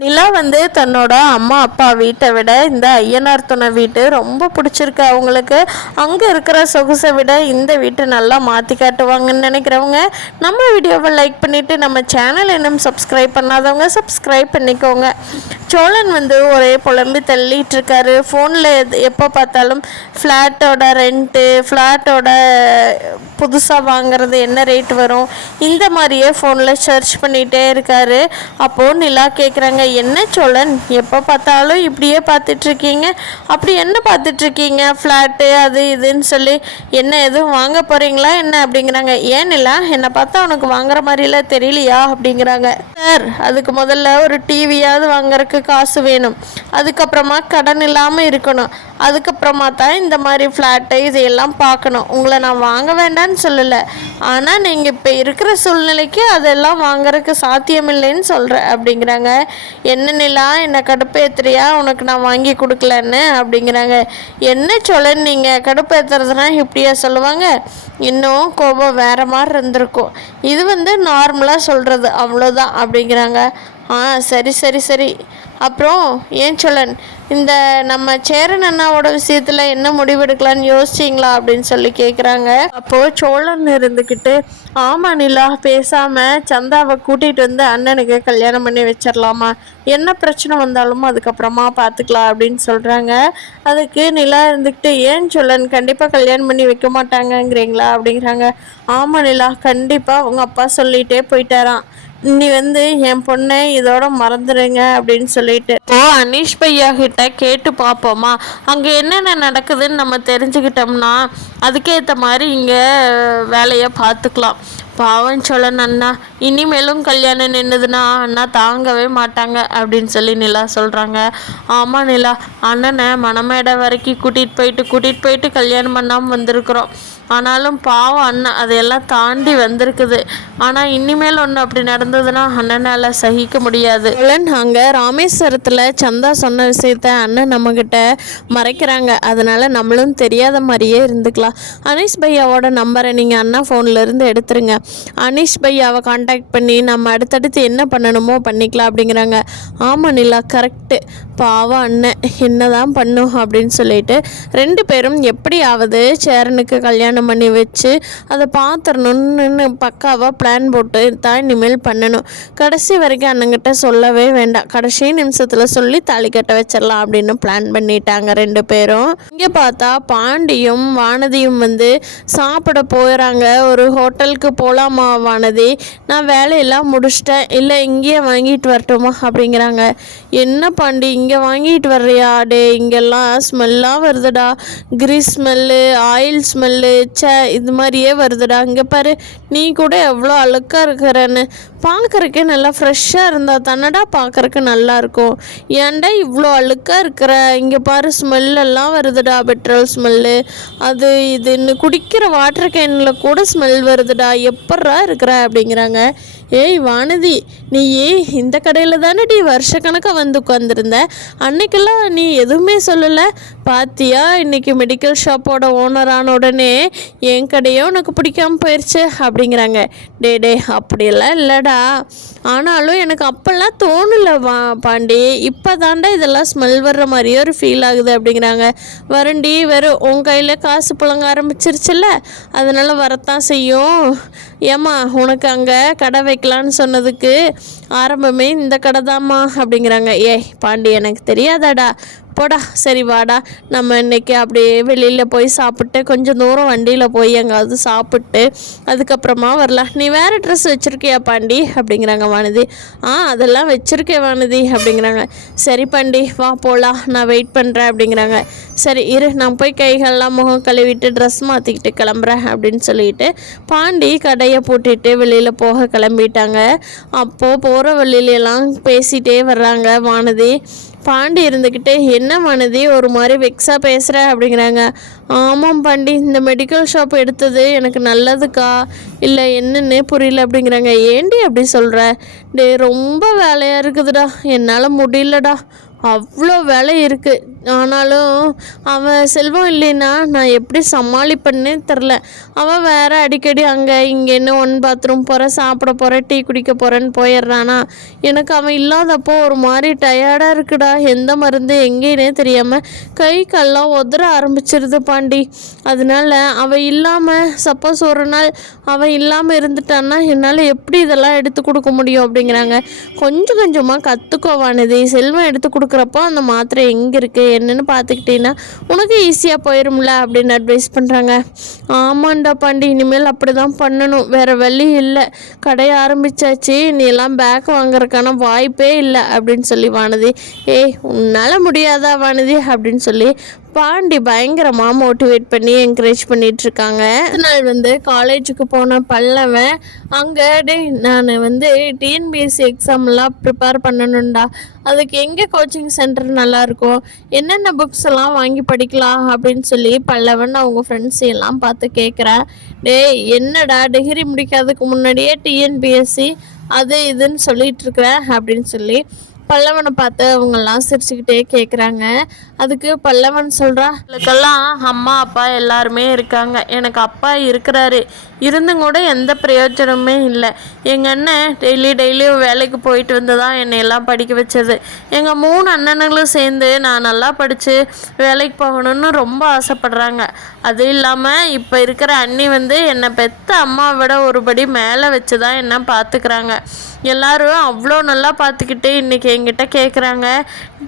நிலா வந்து தன்னோட அம்மா அப்பா வீட்டை விட இந்த ஐயனார் துணை வீட்டு ரொம்ப பிடிச்சிருக்கு அவங்களுக்கு. அங்கே இருக்கிற சொகுசை விட இந்த வீட்டை நல்லா மாற்றி காட்டுவாங்கன்னு நினைக்கிறவங்க நம்ம வீடியோவை லைக் பண்ணிவிட்டு நம்ம சேனல் இன்னும் சப்ஸ்கிரைப் பண்ணாதவங்க சப்ஸ்கிரைப் பண்ணிக்கோங்க. சோழன் வந்து ஒரே புலம்பி தள்ளிட்டு இருக்காரு. ஃபோனில் எப்போ பார்த்தாலும் ஃப்ளாட்டோட ரெண்ட்டு, ஃப்ளாட்டோட புதுசாக வாங்குறது என்ன ரேட் வரும், இந்த மாதிரியே ஃபோனில் சர்ச் பண்ணிகிட்டே இருக்காரு. அப்போது நிலா கேட்குறாங்க, என்ன சோழன் எப்போ பார்த்தாலும் இப்படியே பார்த்துட்ருக்கீங்க, அப்படி என்ன பார்த்துட்ருக்கீங்க, ஃப்ளாட்டு அது இதுன்னு சொல்லி என்ன எதுவும் வாங்க போகிறீங்களா என்ன அப்படிங்கிறாங்க. ஏன் நிலா என்னை பார்த்தா உனக்கு வாங்குற மாதிரிலாம் தெரியலையா அப்படிங்கிறாங்க. சார் அதுக்கு முதல்ல ஒரு டிவியாவது வாங்குறதுக்கு காசு வேணும், அதுக்கப்புறமா கடன் இல்லாமல் இருக்கணும், அதுக்கப்புறமா தான் இந்த மாதிரி ஃப்ளாட்டு இதையெல்லாம் பார்க்கணும். உங்களை நான் வாங்க வேண்டான்னு சொல்லலை, ஆனால் நீங்கள் இப்போ இருக்கிற சூழ்நிலைக்கு அதெல்லாம் வாங்குறதுக்கு சாத்தியமில்லைன்னு சொல்கிறேன் அப்படிங்கிறாங்க. என்ன நிலா என்னை கடுப்பேற்றுறியா, உனக்கு நான் வாங்கி கொடுக்கலன்னு அப்படிங்கிறாங்க. என்ன சொல்ல நீங்கள் கடுப்பேற்றுறதுனா இப்படியா சொல்லுவாங்க, இன்னும் கோபம் வேறு மாதிரி இருந்திருக்கும், இது வந்து நார்மலாக சொல்கிறது அவ்வளோதான் அப்படிங்கிறாங்க. சரி சரி சரி, அப்புறம் ஏன் சோழன் இந்த நம்ம சேரன் அண்ணாவோட விஷயத்தில் என்ன முடிவெடுக்கலான்னு யோசிச்சிங்களா அப்படின்னு சொல்லி கேட்குறாங்க. அப்போது சோழன் இருந்துக்கிட்டு, ஆமாம் நிலா பேசாமல் சந்தாவை கூட்டிகிட்டு வந்து அண்ணனுக்கு கல்யாணம் பண்ணி வச்சிடலாமா, என்ன பிரச்சனை வந்தாலும் அதுக்கப்புறமா பார்த்துக்கலாம் அப்படின்னு சொல்கிறாங்க. அதுக்கு நிலா இருந்துக்கிட்டு, ஏன் சோழன் கண்டிப்பாக கல்யாணம் பண்ணி வைக்க மாட்டாங்கங்கிறீங்களா அப்படிங்கிறாங்க. ஆமாம் நிலா கண்டிப்பாக உங்கள் அப்பா சொல்லிகிட்டே போயிட்டாராம், நீ வந்து என் பொண்ணை இதோட மறந்துடுங்க அப்படின்னு சொல்லிட்டு. அனீஷ் பையா கிட்ட கேட்டு பார்ப்போமா, அங்கே என்னென்ன நடக்குதுன்னு நம்ம தெரிஞ்சுக்கிட்டோம்னா அதுக்கேற்ற மாதிரி இங்கே வேலையை பார்த்துக்கலாம். பாவம் சோழன் அண்ணா, இனிமேலும் கல்யாணம் நின்றுதுன்னா அண்ணா தாங்கவே மாட்டாங்க அப்படின்னு சொல்லி நிலா சொல்கிறாங்க. ஆமாம் நிலா, அண்ணனை மணமேடை வரைக்கும் கூட்டிகிட்டு போயிட்டு கல்யாணம் பண்ணாமல் வந்திருக்கிறோம், ஆனாலும் பாவம் அண்ணன் அதையெல்லாம் தாண்டி வந்திருக்குது. ஆனால் இனிமேல் ஒன்று அப்படி நடந்ததுன்னா அண்ணனால் சகிக்க முடியாது. அங்கே ராமேஸ்வரத்தில் சந்தா சொன்ன விஷயத்த அண்ணன் நம்மக்கிட்ட மறைக்கிறாங்க, அதனால் நம்மளும் தெரியாத மாதிரியே இருந்துக்கலாம். அனீஷ் பையாவோட நம்பரை நீங்கள் அண்ணா ஃபோன்லேருந்து எடுத்துருங்க, அனீஷ் பையாவை காண்டாக்ட் பண்ணி நம்ம அடுத்தடுத்து என்ன பண்ணணுமோ பண்ணிக்கலாம் அப்படிங்கிறாங்க. ஆமாம் நிலா கரெக்டு, பாவம் அண்ணன் என்ன தான் பண்ணும் அப்படின்னு சொல்லிட்டு ரெண்டு பேரும் எப்படியாவது சேரனுக்கு கல்யாணம் பண்ணி வச்சு அதை பார்த்துடணுன்னு பக்காவாக பிளான் போட்டு தான் இனிமேல் பண்ணணும். கடைசி வரைக்கும் அண்ணங்கிட்ட சொல்லவே வேண்டாம், கடைசி நிமிஷத்தில் சொல்லி தாலி கட்ட வச்சிடலாம் அப்படின்னு பிளான் பண்ணிட்டாங்க ரெண்டு பேரும். இங்கே பார்த்தா பாண்டியும் வானதியும் வந்து சாப்பிட போயிடறாங்க. ஒரு ஹோட்டலுக்கு போகலாமா வானதி, நான் வேலையெல்லாம் முடிச்சிட்டேன், இல்லை இங்கேயே வாங்கிட்டு வரட்டுமா அப்படிங்கிறாங்க. என்ன பாண்டி இங்கே வாங்கிட்டு வர்றியா, டே இங்கெல்லாம் ஸ்மெல்லாக வருதுடா, கிரீஸ் ஸ்மெல்லு, ஆயில் ஸ்மெல்லு, இது மாதிரியே வருதுடா, இங்கே பாரு நீ கூட எவ்வளோ அழுக்காக இருக்கிறன்னு, பார்க்குறக்கே நல்லா ஃப்ரெஷ்ஷாக இருந்தால் தானடா பார்க்குறக்கு நல்லாயிருக்கும், ஏன்டா இவ்வளோ அழுக்காக இருக்கிற, இங்கே பாரு ஸ்மெல்லெல்லாம் வருதுடா, பெட்ரோல் ஸ்மெல்லு, அது இதுன்னு குடிக்கிற வாட்டர் கேனில் கூட ஸ்மெல் வருதுடா, எப்பட்றா இருக்கிற அப்படிங்கிறாங்க. ஏய் வானதி, நீ இந்த கடையில் தானே வருஷக்கணக்காக வந்து உட்காந்துருந்த, அன்னைக்கெல்லாம் நீ எதுவுமே சொல்லலை, பாத்தியா இன்னைக்கு மெடிக்கல் ஷாப்போட ஓனர் ஆன உடனே என் கடையோ உனக்கு பிடிக்காம போயிடுச்சு அப்படிங்கிறாங்க. டே அப்படியெல்லாம் இல்லைடா, ஆனாலும் எனக்கு அப்போல்லாம் தோணலை பாண்டி, இப்போ தாண்டா இதெல்லாம் ஸ்மெல் வர்ற மாதிரியே ஒரு ஃபீல் ஆகுது அப்படிங்கிறாங்க. வரண்டி வெறும் உன் கையில் காசு புழங்க ஆரம்பிச்சிருச்சுல்ல, அதனால் வரத்தான் செய்யும். ஏம்மா உனக்கு அங்கே கடை வைக்கலான்னு சொன்னதுக்கு ஆரம்பமே இந்த கடை தாம்மா அப்படிங்கிறாங்க. பாண்டி எனக்கு தெரியாதாடா, போடா சரி வாடா நம்ம இன்றைக்கி அப்படியே வெளியில் போய் சாப்பிட்டு கொஞ்சம் தூரம் வண்டியில் போய் எங்காவது சாப்பிட்டு அதுக்கப்புறமா வரலாம். நீ வேறு ட்ரெஸ் வச்சுருக்கியா பாண்டி அப்படிங்கிறாங்க வானதி. அதெல்லாம் வச்சுருக்கேன் வானதி அப்படிங்கிறாங்க. சரி பாண்டி வா போகலாம், நான் வெயிட் பண்ணுறேன் அப்படிங்கிறாங்க. சரி இரு நான் போய் கைகள்லாம் முகம் கழுவிட்டு ட்ரெஸ் மாற்றிக்கிட்டு கிளம்புறேன் அப்படின்னு சொல்லிட்டு பாண்டி கடையை பூட்டிட்டு வெளியில் போக கிளம்பிட்டாங்க. அப்போது போகிற வழியிலெல்லாம் பேசிகிட்டே வர்றாங்க வானதி. பாண்டி இருந்துக்கிட்டு, என்ன வானதி ஒரு மாதிரி வெக்ஸாக பேசுகிற அப்படிங்கிறாங்க. ஆமாம் பாண்டி, இந்த மெடிக்கல் ஷாப் எடுத்தது எனக்கு நல்லதுக்கா, இல்லை என்னன்னு புரியல அப்படிங்கிறாங்க. ஏண்டி அப்படி சொல்கிற, டே ரொம்ப வேலையாக இருக்குதுடா, என்னால் முடியலடா, அவ்வளோ வேலை இருக்குது, ஆனாலும் அவன் செல்வம் இல்லைன்னா நான் எப்படி சமாளிப்பேன்னே தெரில. அவன் வேற அடிக்கடி அங்கே இங்கேன்னு பாத்ரூம் போகிறேன், சாப்பிட போகிறேன், டீ குடிக்க போகிறேன்னு போயிடுறானா. எனக்கு அவன் இல்லாதப்போ ஒரு மாதிரி டயர்டாக இருக்குடா. எந்த மருந்து எங்கேன்னே தெரியாமல் கை கால்லாம் உதற ஆரம்பிச்சிருது பாண்டி. அதனால அவன் இல்லாமல் சப்போஸ் ஒரு நாள் அவன் இல்லாமல் இருந்துட்டான்னா என்னால் எப்படி இதெல்லாம் எடுத்து கொடுக்க முடியும் அப்படிங்கிறாங்க. கொஞ்சம் கொஞ்சமாக கற்றுக்கோவானது. செல்வம் எடுத்து கொடுக்குறப்போ அந்த மாத்திரை எங்கே இருக்குது என்னன்னு பார்த்துக்கிட்டீங்கன்னா உனக்கு ஈஸியாக போயிடும்ல அப்படின்னு அட்வைஸ் பண்ணுறாங்க. ஆமாண்டா பாண்டி, இனிமேல் அப்படி தான் பண்ணணும், வேறு வழி இல்லை. கடையை ஆரம்பித்தாச்சு, நீ எல்லாம் பேக் வாங்குறதுக்கான வாய்ப்பே இல்லை அப்படின்னு சொல்லி வானதி, ஏய் உன்னால் முடியாதா வானதி அப்படின்னு சொல்லி பாண்டி பயங்கரமாக மோட்டிவேட் பண்ணி என்கரேஜ் பண்ணிகிட்ருக்காங்க. நாள் காலேஜுக்கு போன பல்லவன் அங்கே நான் டிஎன்பிஎஸ்சி எக்ஸாம்லாம் ப்ரிப்பேர் பண்ணணும்டா, அதுக்கு எங்கே கோச்சிங் சென்டர் நல்லாயிருக்கும், என்னென்ன புக்ஸ் எல்லாம் வாங்கி படிக்கலாம் அப்படின்னு சொல்லி பல்லவன் அவங்க ஃப்ரெண்ட்ஸ் எல்லாம் பார்த்து கேட்குறேன். என்னடா டிகிரி முடிக்காததுக்கு முன்னாடியே டிஎன்பிஎஸ்சி அது இதுன்னு சொல்லிகிட்ருக்குறேன் அப்படின்னு சொல்லி பல்லவனை பார்த்து அவங்கெல்லாம் சிரிச்சுக்கிட்டே கேட்குறாங்க. அதுக்கு பல்லவன் சொல்கிறா, இதுக்கெல்லாம் அம்மா அப்பா எல்லாருமே இருக்காங்க, எனக்கு அப்பா இருக்கிறாரு, இருந்தும் கூட எந்த பிரயோஜனமே இல்லை. எங்கள் அண்ணன் டெய்லியும் வேலைக்கு போயிட்டு வந்து தான் என்னை எல்லாம் படிக்க வச்சது. எங்கள் 3 அண்ணனுங்களும் சேர்ந்து நான் நல்லா படித்து வேலைக்கு போகணும்னு ரொம்ப ஆசைப்படுறாங்க. அது இல்லாமல் இப்போ இருக்கிற அண்ணி என்னை பெற்ற அம்மாவை விட ஒருபடி மேலே வச்சு தான் என்ன பார்த்துக்கிறாங்க. எல்லாரும் அவ்வளோ நல்லா பார்த்துக்கிட்டு இன்றைக்கி என்கிட்ட கேட்குறாங்க,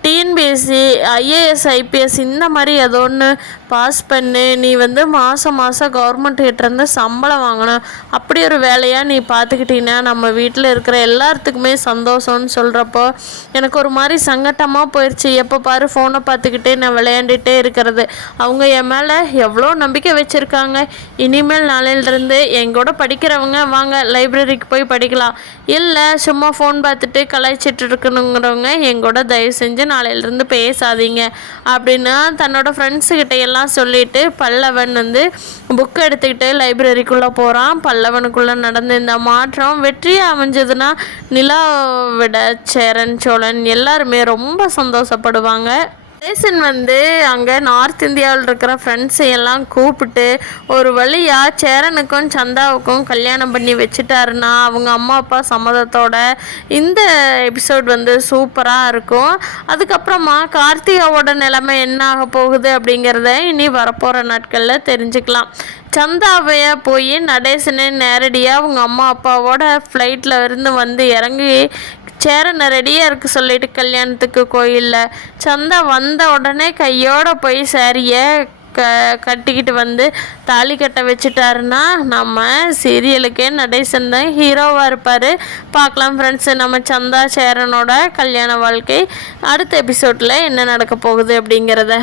டிஎன்பிஎஸ்சி ஐஏஎஸ் ஐபிஎஸ் இந்த மாதிரி ஏதோ ஒன்று பாஸ் பண்ணு, நீ மாதம் கவர்மெண்ட் கிட்டேருந்து சம்பளம் வாங்கணும், அப்படி ஒரு வேலையாக நீ பார்த்துக்கிட்டீங்கன்னா நம்ம வீட்டில் இருக்கிற எல்லாத்துக்குமே சந்தோஷம்னு சொல்கிறப்போ எனக்கு ஒரு மாதிரி சங்கட்டமாக போயிடுச்சு. எப்போ பாரு ஃபோனை பார்த்துக்கிட்டே நான் விளையாண்டுகிட்டே இருக்கிறது. அவங்க என் மேலே எவ்வளோ நம்பிக்கை வச்சுருக்காங்க. இனிமேல் நாளையிலிருந்து எங்கூட படிக்கிறவங்க வாங்க லைப்ரரிக்கு போய் படிக்கலாம், இல்லை சும்மா ஃபோன் பார்த்துட்டு கலாய்ச்சிட்டு இருக்கணுங்கிறவங்க எங்கூட தயவு செஞ்சு நாளையிலிருந்து பேசாதீங்க அப்படின்னு தன்னோட ஃப்ரெண்ட்ஸுக்கிட்ட எல்லாம் சொல்லிட்டு பல்லவன் புக் எடுத்துக்கிட்டு லைப்ரரிக்குள்ளே போகிறான். பல்லவனுக்குள்ளே நடந்த இந்த மாற்றம் வெற்றியாக அமைஞ்சதுன்னா நிலாவிட சேரன் சோழன் எல்லாருமே ரொம்ப சந்தோஷப்படுவாங்க. ரேசன் அங்கே நார்த் இந்தியாவில் இருக்கிற ஃப்ரெண்ட்ஸையெல்லாம் கூப்பிட்டு ஒரு வழியாக சேரனுக்கும் சந்தாவுக்கும் கல்யாணம் பண்ணி வச்சுட்டாருன்னா அவங்க அம்மா அப்பா சம்மதத்தோட இந்த எபிசோட் சூப்பராக இருக்கும். அதுக்கப்புறமா கார்த்திகாவோட நிலைமை என்ன ஆக போகுது அப்படிங்கிறத இனி வரப்போகிற நாட்களில் தெரிஞ்சுக்கலாம். சந்தாவைய போய் நடேசனே நேரடியாக அவங்க அம்மா அப்பாவோட ஃப்ளைட்டில் இருந்து இறங்கி சேரனை ரெடியாக இருக்க சொல்லிட்டு கல்யாணத்துக்கு கோயிலில் சந்தா வந்த உடனே கையோடு போய் சாரியை கட்டிக்கிட்டு தாலி கட்ட வச்சுட்டாருன்னா நம்ம சீரியலுக்கே நடேசன் தான் ஹீரோவாக இருப்பார். பார்க்கலாம் ஃப்ரெண்ட்ஸு, நம்ம சந்தா சேரனோட கல்யாண வாழ்க்கை அடுத்த எபிசோடில் என்ன நடக்க போகுது அப்படிங்கிறத.